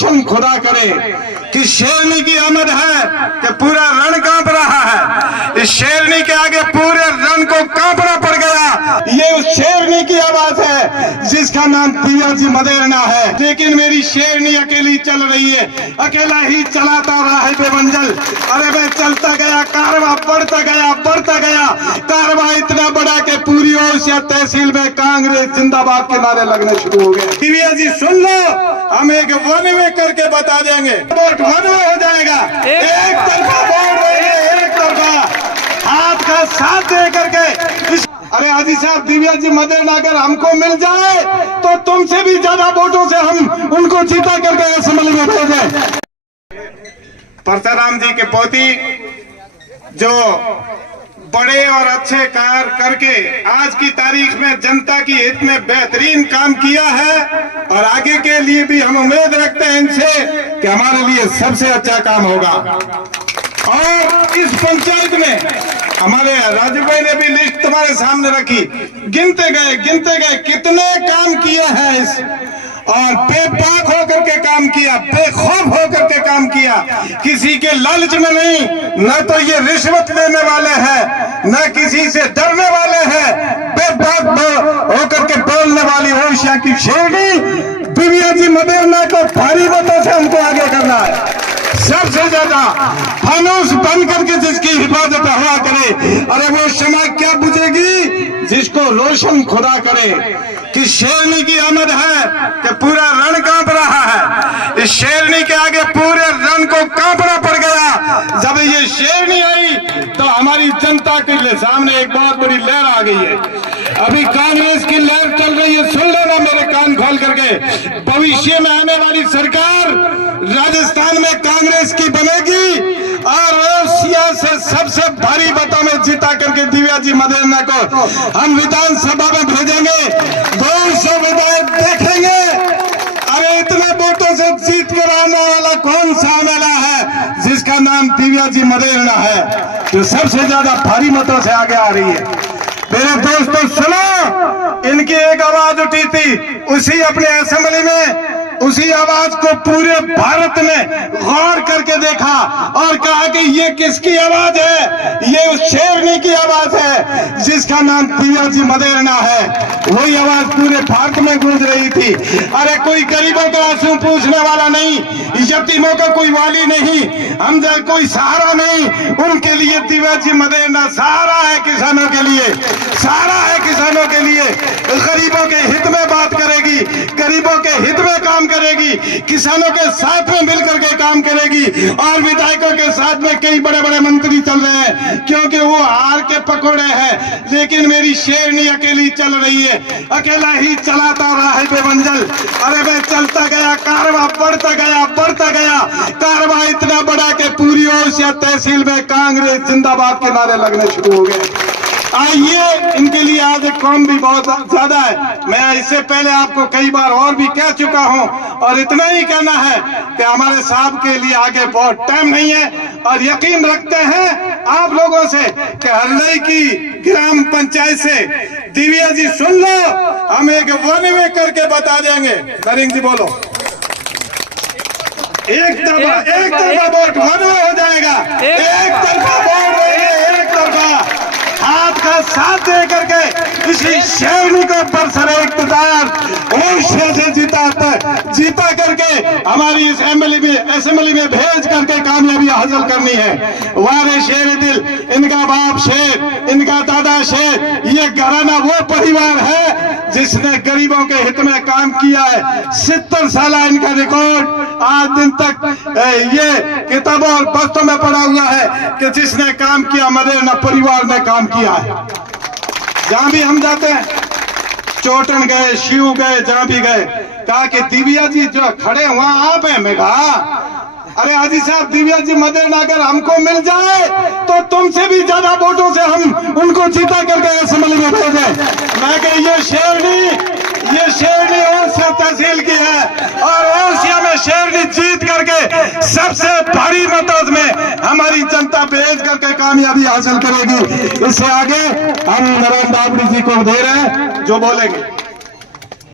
रोशन खुदा करे कि शेरनी की आमद है कि पूरा रण कांप रहा है। इस शेरनी के आगे पूरे रण को कांपना पड़ गया। ये उस शेरनी की आवाज है जिसका नाम दिव्या जी मदेरणा है। लेकिन मेरी शेरनी अकेली चल रही है, अकेला ही चलाता रहा है बेमंजिल। अरे मैं चलता गया, कारवा बढ़ता गया, बढ़ता गया। कारवा इतना बड़ा कि पूरी ओसिया तहसील में कांग्रेस जिंदाबाद के नारे लगने शुरू हो गए। दिव्या जी सुन लो, हम एक वन में करके बता देंगे, वोट वन में हो जाएगा। एक तरफा वोट देंगे, एक तरफा हाथ का साथ दे करके। अरे हाजी साहब, दिव्या जी मदेरणा अगर हमको मिल जाए तो तुमसे भी ज्यादा वोटों से हम उनको जीता करके असेंबली में भेजें। परशुराम जी के पोती जो बड़े और अच्छे कार्य करके आज की तारीख में जनता की हित में बेहतरीन काम किया है और आगे के लिए भी हम उम्मीद रखते हैं इनसे कि हमारे लिए सबसे अच्छा काम होगा। और इस पंचायत में हमारे राजू भाई ने भी लिस्ट तुम्हारे सामने रखी, गिनते गए कितने काम किए हैं इस, और बेबाक होकर के काम किया, बेखौफ होकर के काम किया, किसी के लालच में नहीं। न तो ये रिश्वत लेने वाले हैं, न किसी से डरने वाले हैं। बेबाक होकर के बोलने वाली ओडिशा की शेरनी दिव्या जी मदेरणा को भारी मतों से हमको आगे करना है। सबसे ज्यादा फानूस बन करके जिसकी हिफाजत हुआ करे, अरे वो शमा क्या बुझेगी जिसको रोशन खुदा करे कि शेरनी की आमद है कि पूरा रण कांप रहा है। इस शेरनी के आगे पूरे रण को कांपना पड़ गया। जब ये शेरनी आई तो हमारी जनता के सामने एक बहुत बड़ी लहर आ गई है। अभी कांग्रेस की लहर चल रही है, सुन लेना मेरे कान खोल करके। भविष्य में आने वाली सरकार राजस्थान में कांग्रेस की बनेगी और ओसिया से सबसे भारी मतों में जीता करके दिव्या जी मदेरणा को हम विधानसभा में भेजेंगे। 200 विधायक देखेंगे। अरे इतने वोटों से जीत कर आने वाला कौन सा एमएलए है जिसका नाम दिव्या जी मदेरणा है, जो सबसे ज्यादा भारी मतों से आगे आ रही है। मेरे दोस्तों सुनो, इनकी एक आवाज उठी थी उसी अपने असेंबली में, उसी आवाज को पूरे भारत ने गौर करके देखा और कहा कि ये किसकी आवाज है? ये उस शेरनी की आवाज है जिसका नाम दिव्या जी मदेरणा है। वही आवाज पूरे भारत में गूंज रही थी। अरे कोई गरीबों का आंसू पूछने वाला नहीं, यतीमों का कोई वाली नहीं, हम कोई सहारा नहीं, उनके लिए दिव्या जी मदेरणा सहारा है। किसानों के लिए सहारा है, किसानों के लिए गरीबों के हित में बात करेगी, गरीबों के हित में काम करेगी, किसानों के साथ में मिलकर के काम करेगी। और विधायकों के साथ में कई बड़े बड़े मंत्री चल रहे हैं क्योंकि वो हार के पकोड़े हैं। लेकिन मेरी शेरनी अकेली चल रही है, अकेला ही चलाता रहा है बेमंजिल। अरे मैं चलता गया, कारवा बढ़ता गया, बढ़ता गया। कारवा इतना बड़ा कि पूरी ओसिया तहसील में कांग्रेस जिंदाबाद के नारे लगने शुरू हो गए। आइए, इनके लिए आज काम भी बहुत ज्यादा है। मैं इससे पहले आपको कई बार और भी कह चुका हूं और इतना ही कहना है कि हमारे साहब के लिए आगे बहुत टाइम नहीं है और यकीन रखते हैं आप लोगों से कि हरलई की ग्राम पंचायत से दिव्या जी सुन लो, हम एक वन में करके बता देंगे। नरेंद्र जी बोलो, एक तरफा वोट वन में हो जाएगा। एक तरफा वोट देंगे, एक तरफा हाथ का साथ दे करके इसी शेरनी को बरसरे इक़्तिदार ओडिशा से जीता करके हमारी इस असेंबली में भेज करके कामयाबी हासिल करनी है। वारे शेर दिल, इनका बाप शेर, इनका दादा शेर। ये घराना वो परिवार है जिसने गरीबों के हित में काम किया है। 70 साल इनका रिकॉर्ड आज दिन तक ये किताबों और बस्तों में पड़ा हुआ है कि जिसने काम किया मदेरणा परिवार ने काम किया है। जहां भी हम जाते हैं, चोटन गए, शिव गए, जहां भी गए, कहा कि दिव्या जी जो खड़े वहां आप हैं। मैं कहा अरे हाजी साहब, दिव्या जी मदेरणा अगर हमको मिल जाए तो तुमसे भी ज्यादा वोटों से हम उनको जीता करके असेंबली में भेजें। मैं कही ये शेरनी ओसिया तहसील की है और ओसिया में शेरनी जीत करके सबसे भारी मतों में हमारी जनता भेज करके कामयाबी हासिल करेगी। इससे आगे हम नरेंद्र बाबू जी को दे रहे हैं जो बोलेंगे।